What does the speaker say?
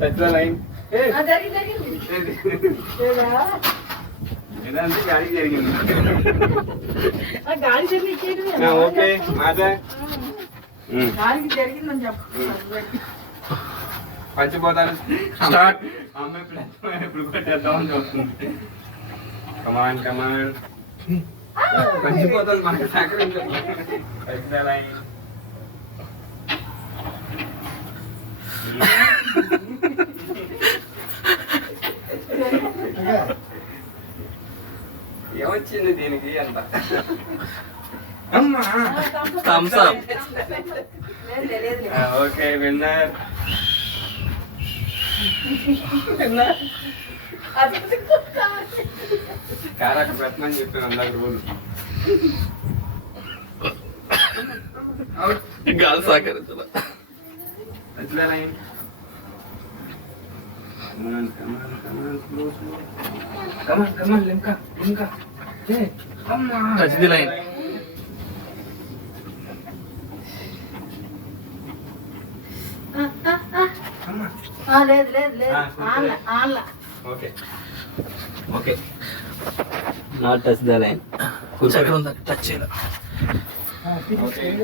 Touch the line. గాలి జరిగింది. Okay మాదా పంచిపోతాను. Start. అమ్మాయి ఇప్పుడు కొట్టేద్దామని చూస్తుంది. కమాన్ కమాన్. పంచిపోతాను మనకి సహకరించాలి. ఏమొచ్చింది దీనికి అంత? అమ్మా థమ్స్ అప్. Okay winner. కారాక పెట్టమని చెప్పాను అందరికి రూల్. గాలి సహకరించాల. Touch the line. లేదు లేదు లేదు. Okay okay not touch the line. Touch చేయాలి. ఓకే